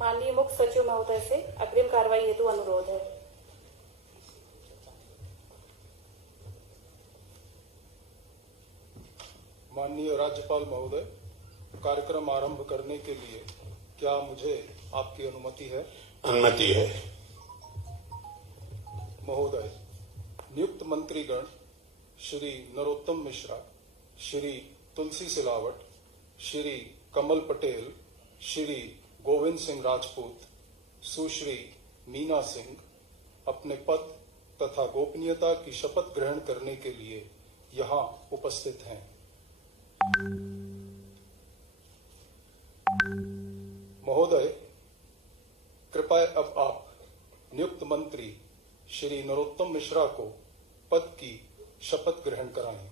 माननीय मुख्य सचिव महोदय से अग्रिम कार्रवाई हेतु अनुरोध है। माननीय राज्यपाल महोदय, कार्यक्रम आरंभ करने के लिए क्या मुझे आपकी अनुमति है? अनुमति है। महोदय, नियुक्त मंत्रीगण श्री नरोत्तम मिश्रा, श्री तुलसी सिलावट, श्री कमल पटेल, श्री गोविंद सिंह राजपूत, सुश्री मीना सिंह अपने पद तथा गोपनीयता की शपथ ग्रहण करने के लिए यहाँ उपस्थित हैं। महोदय, कृपया अब आप नियुक्त मंत्री श्री नरोत्तम मिश्रा को पद की शपथ ग्रहण कराएं।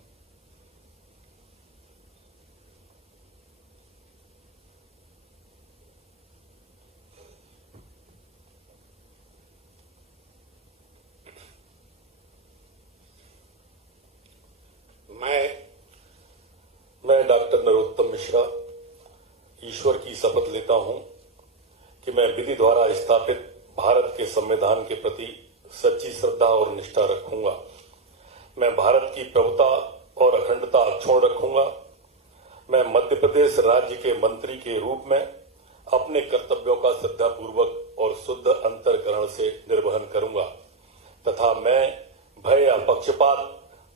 मैं डॉक्टर नरोत्तम मिश्रा ईश्वर की शपथ लेता हूं कि मैं विधि द्वारा स्थापित भारत के संविधान के प्रति सच्ची श्रद्धा और निष्ठा रखूंगा। मैं भारत की प्रभुता और अखंडता अक्षुण्ण रखूंगा। मैं मध्य प्रदेश राज्य के मंत्री के रूप में अपने कर्तव्यों का श्रद्धापूर्वक और शुद्ध अंतःकरण से निर्वहन करूंगा तथा मैं भय या पक्षपात,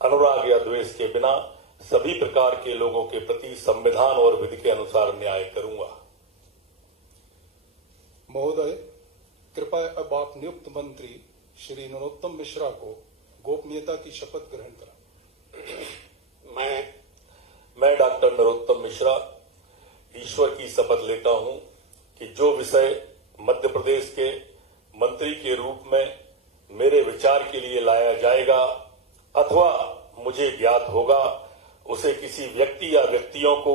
अनुराग या द्वेष के बिना सभी प्रकार के लोगों के प्रति संविधान और विधि के अनुसार न्याय करूंगा। महोदय, कृपया अब आप नियुक्त मंत्री श्री नरोत्तम मिश्रा को गोपनीयता की शपथ ग्रहण कराएं। मैं डॉक्टर नरोत्तम मिश्रा ईश्वर की शपथ लेता हूं कि जो विषय मध्य प्रदेश के मंत्री के रूप में मेरे विचार के लिए लाया जाएगा अथवा मुझे ज्ञात होगा, उसे किसी व्यक्ति या व्यक्तियों को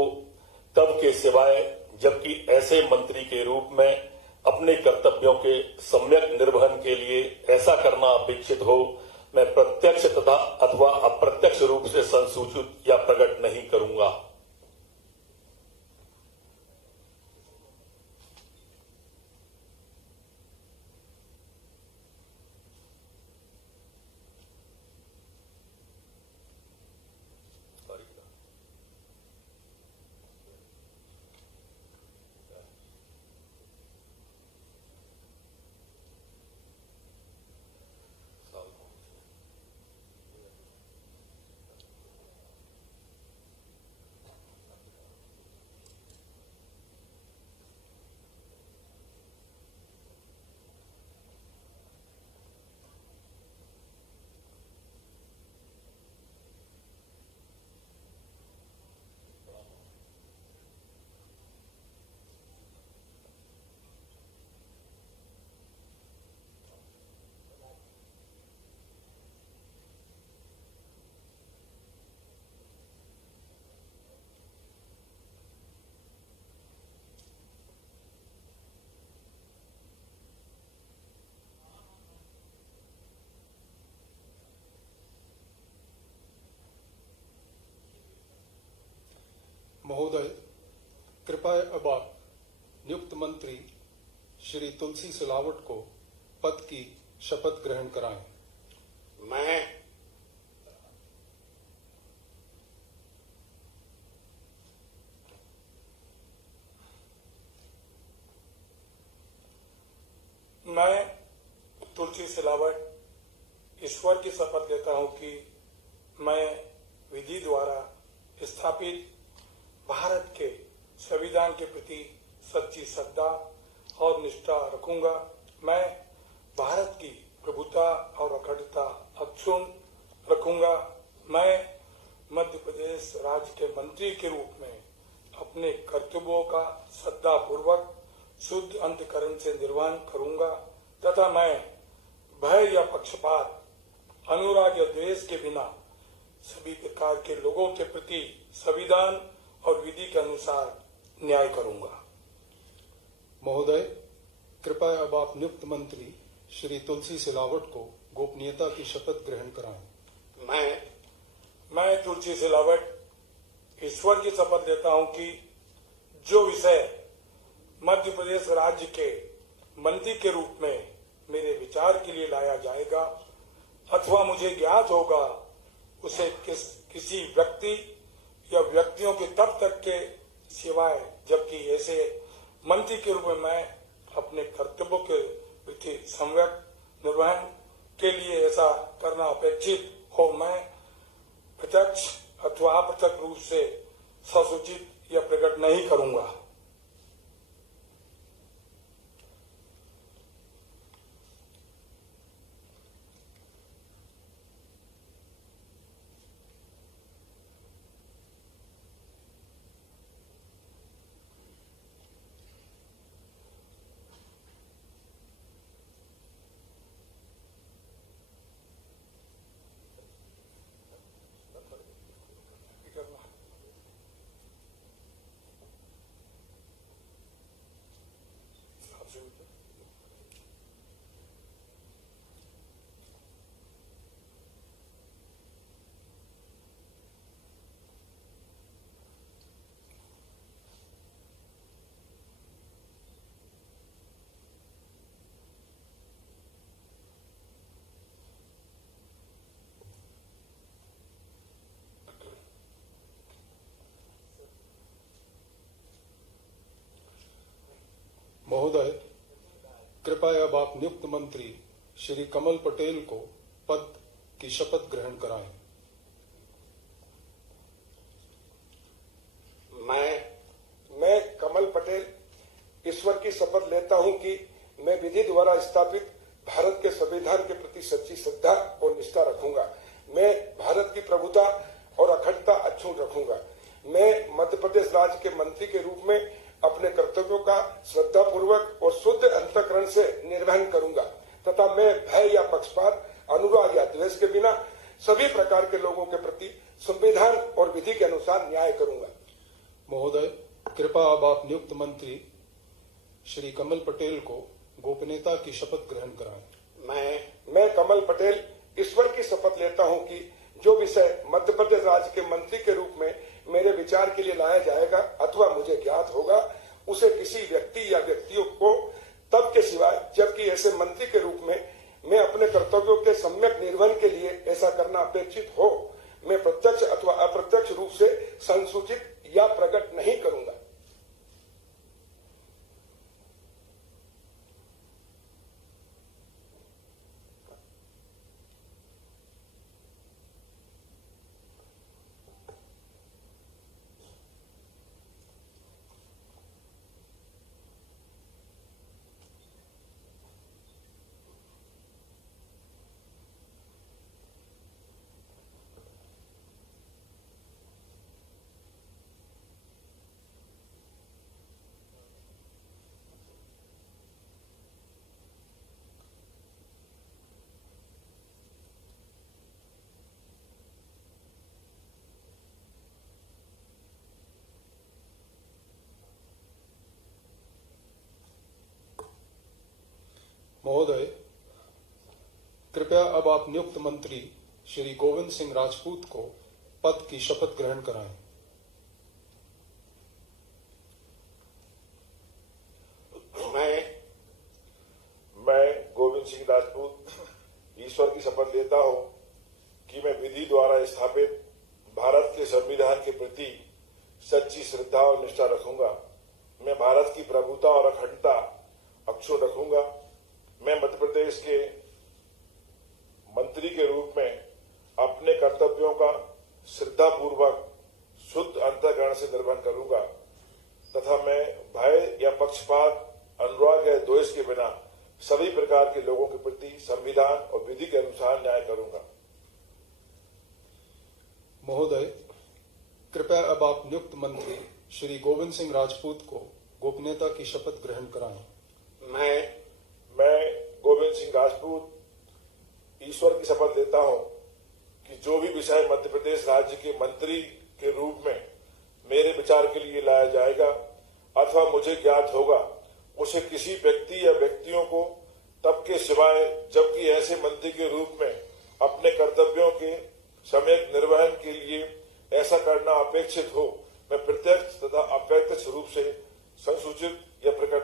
तब के सिवाय जबकि ऐसे मंत्री के रूप में अपने कर्तव्यों के सम्यक निर्वहन के लिए ऐसा करना अपेक्षित हो, मैं प्रत्यक्ष तथा अथवा अप्रत्यक्ष रूप से संसूचित या प्रकट नहीं करूंगा। महोदय, कृपया अब आप नियुक्त मंत्री श्री तुलसी सिलावट को पद की शपथ ग्रहण कराएं। मैं तुलसी सिलावट ईश्वर की शपथ लेता हूं कि मैं विधि द्वारा स्थापित भारत के संविधान के प्रति सच्ची श्रद्धा और निष्ठा रखूंगा। मैं भारत की प्रभुता और अखंडता अक्षुण्ण रखूंगा। मैं मध्य प्रदेश राज्य के मंत्री के रूप में अपने कर्तव्यों का श्रद्धापूर्वक शुद्ध अंतःकरण से निर्वहन करूंगा तथा मैं भय या पक्षपात, अनुराग या द्वेष के बिना सभी प्रकार के लोगों के प्रति संविधान और विधि के अनुसार न्याय करूंगा। महोदय, कृपया अब आप नियुक्त मंत्री श्री तुलसी सिलावट को गोपनीयता की शपथ ग्रहण कराएं। मैं तुलसी सिलावट ईश्वर की शपथ लेता हूं कि जो विषय मध्य प्रदेश राज्य के मंत्री के रूप में मेरे विचार के लिए लाया जाएगा अथवा मुझे ज्ञात होगा उसे किसी व्यक्ति या व्यक्तियों के तब तक के सिवाय जबकि ऐसे मंत्री के रूप में मैं अपने कर्तव्यों के प्रति सम्यक निर्वहन के लिए ऐसा करना अपेक्षित हो मैं प्रत्यक्ष अथवा अप्रत्यक्ष रूप से ससूचित या प्रकट नहीं करूंगा। महोदय, कृपया अब आप नियुक्त मंत्री श्री कमल पटेल को पद की शपथ ग्रहण कराएं। मैं कमल पटेल ईश्वर की शपथ लेता हूं कि मैं विधि द्वारा स्थापित भारत के संविधान के प्रति सच्ची श्रद्धा और निष्ठा रखूंगा। मैं भारत की प्रभुता और अखंडता अक्षुण्ण रखूंगा। मैं मध्य प्रदेश राज्य के मंत्री के रूप में अपने कर्तव्यों का श्रद्धापूर्वक और शुद्ध अंतःकरण से निर्वहन करूंगा तथा मैं भय या पक्षपात, अनुराग या द्वेष के बिना सभी प्रकार के लोगों के प्रति संविधान और विधि के अनुसार न्याय करूंगा। महोदय, कृपया अब आप नियुक्त मंत्री श्री कमल पटेल को गोपनीयता की शपथ ग्रहण कराएं। मैं कमल पटेल ईश्वर की शपथ लेता हूं कि जो विषय मध्य प्रदेश राज्य के मंत्री के रूप में मेरे विचार के लिए लाया जाएगा अथवा मुझे ज्ञात होगा उसे किसी व्यक्ति या व्यक्तियों को तब के सिवाय जबकि ऐसे मंत्री के रूप में मैं अपने कर्तव्यों के सम्यक निर्वहन के लिए ऐसा करना अपेक्षित हो मैं प्रत्यक्ष अथवा अप्रत्यक्ष रूप से संसूचित या प्रकट नहीं करूंगा। महोदय, कृपया अब आप नियुक्त मंत्री श्री गोविंद सिंह राजपूत को पद की शपथ ग्रहण कराएं। मैं गोविंद सिंह राजपूत ईश्वर की शपथ लेता हूं कि मैं विधि द्वारा स्थापित भारत के संविधान के प्रति सच्ची श्रद्धा और निष्ठा रखूंगा। मैं भारत की प्रभुता और अखंडता अक्षुण्ण रखूंगा। मैं मध्य प्रदेश के मंत्री के रूप में अपने कर्तव्यों का श्रद्धापूर्वक शुद्ध अंतःकरण से निर्वहन करूंगा तथा मैं भय या पक्षपात, अनुराग या द्वेष के बिना सभी प्रकार के लोगों के प्रति संविधान और विधि के अनुसार न्याय करूंगा। महोदय, कृपया अब आप नियुक्त मंत्री श्री गोविंद सिंह राजपूत को गोपनीयता की शपथ ग्रहण कराएं। मैं गोविंद सिंह राजपूत ईश्वर की शपथ लेता हूं कि जो भी विषय मध्य प्रदेश राज्य के मंत्री के रूप में मेरे विचार के लिए लाया जाएगा अथवा मुझे ज्ञात होगा उसे किसी व्यक्ति या व्यक्तियों को तब के सिवाय जबकि ऐसे मंत्री के रूप में अपने कर्तव्यों के सम्यक निर्वहन के लिए ऐसा करना अपेक्षित हो मैं प्रत्यक्ष तथा अप्रत्यक्ष रूप से संसूचित या प्रकट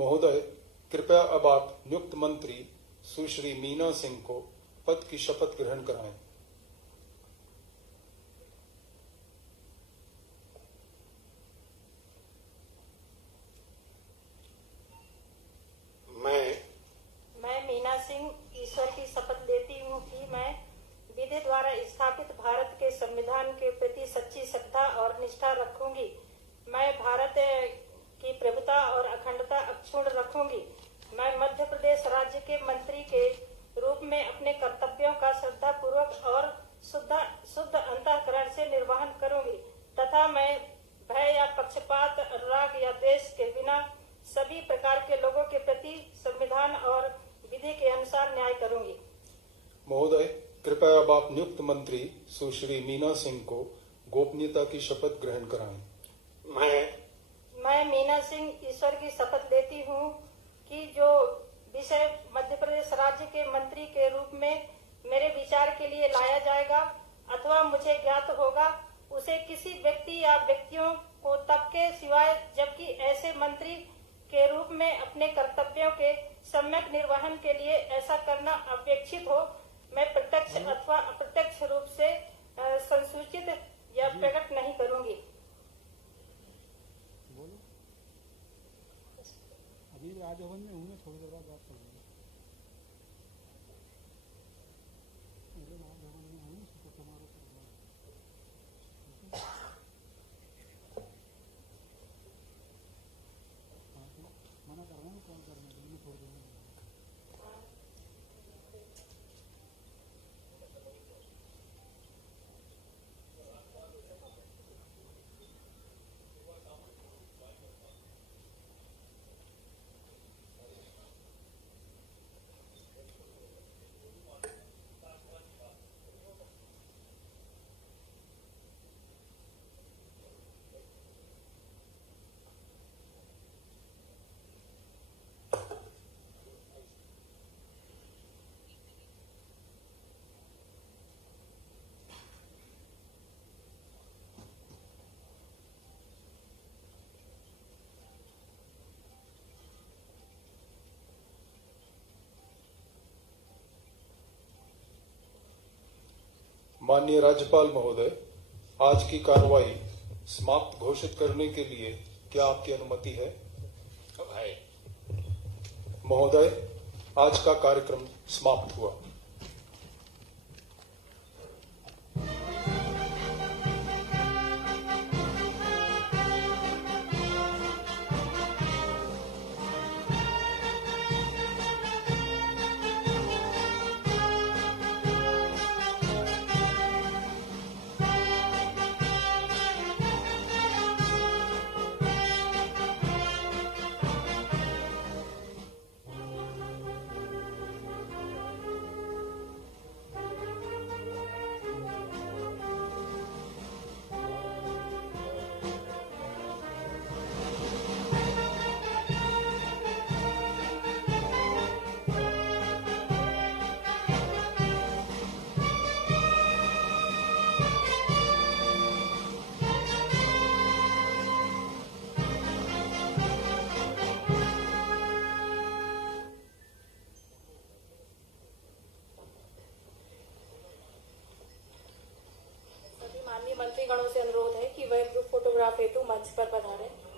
महोदय, कृपया अब आप नियुक्त मंत्री सुश्री मीना सिंह को पद की शपथ ग्रहण कराएं। मैं मीना सिंह ईश्वर की शपथ लेती हूँ कि मैं विधि द्वारा स्थापित भारत के संविधान के प्रति सच्ची श्रद्धा और निष्ठा रखूंगी। मैं भारत की प्रभुता और अखंडता अक्षुण्ण रखूंगी। मैं मध्य प्रदेश राज्य के मंत्री के रूप में अपने कर्तव्यों का श्रद्धा पूर्वक और शुद्ध अंतःकरण से निर्वहन करूंगी तथा मैं भय या पक्षपात, अनुराग या द्वेष के बिना सभी प्रकार के लोगों के प्रति संविधान और विधि के अनुसार न्याय करूंगी। महोदय, कृपया अब आप नियुक्त मंत्री सुश्री मीना सिंह को गोपनीयता की शपथ ग्रहण कराएं। मैं मीना सिंह ईश्वर की शपथ लेती हूँ कि जो विषय मध्य प्रदेश राज्य के मंत्री के रूप में मेरे विचार के लिए लाया जाएगा अथवा मुझे ज्ञात होगा, उसे किसी व्यक्ति या व्यक्तियों को तब के सिवाय जबकि ऐसे मंत्री के रूप में अपने कर्तव्यों के सम्यक निर्वहन के लिए ऐसा करना अपेक्षित हो, मैं प्रत्यक्ष अथवा अप्रत्यक्ष रूप से संसूचित या प्रकट नहीं करूंगी। अभी राजभवन में हूँ, थोड़ी देर बाद बात करूंगा। राजभवन में हूँ, तो तुम्हारा मना कर रहा हूँ कॉल करने के लिए, थोड़ी देर में। माननीय राज्यपाल महोदय, आज की कार्रवाई समाप्त घोषित करने के लिए क्या आपकी अनुमति है? महोदय, आज का कार्यक्रम समाप्त हुआ। मंत्रीगणों से अनुरोध है कि वह ग्रुप फोटोग्राफ हेतु मंच पर पधारें।